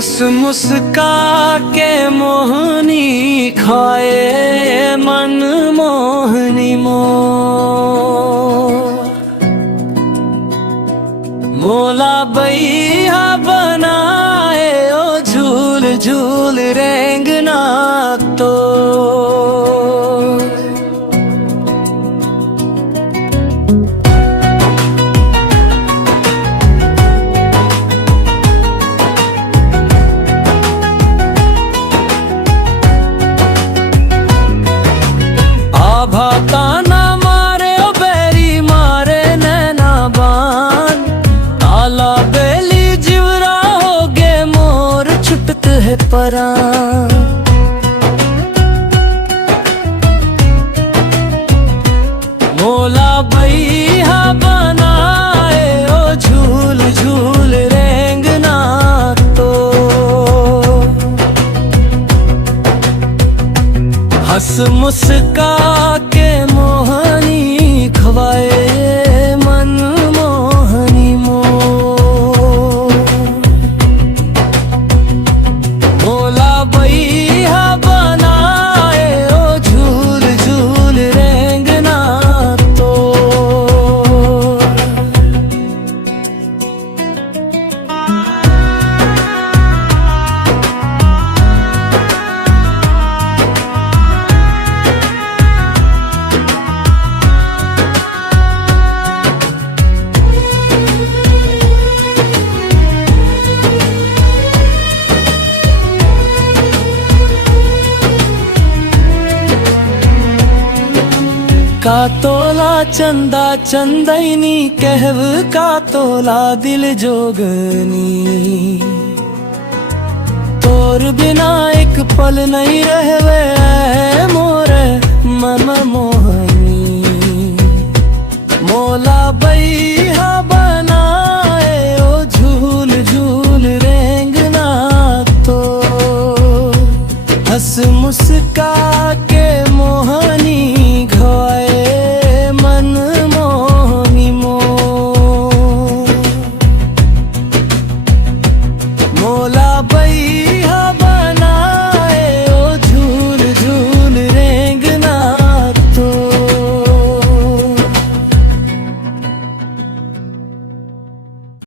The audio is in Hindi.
हंस मुस्का के मोहनी खाए मन मोहनी मोला बैया बनाए ओ झूल झूल रेंगना तो ताना मारे ओ बैरी मारे नैना बान ताला बेली जिवरा हो गे मोर छुटत है परा मोला बैया बनाए ओ झूल झूल रेंगना तो हंस मुस्का के मोहनी खवाए मन मोहनी मोला बैया बनाए ओ झूल झूल रेंगना तो का तोला चंदा चंदैनी कहव का तोला दिल जोगनी तोर बिना एक पल नहीं रहवे मोरे मन मोह